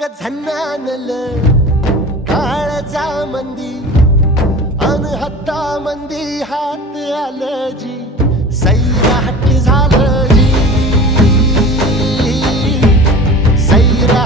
ग झन्नानल काळजा मंदी अन हत्ता मंदी हात आलं जी सैरा हट्ट झालं जी सैरा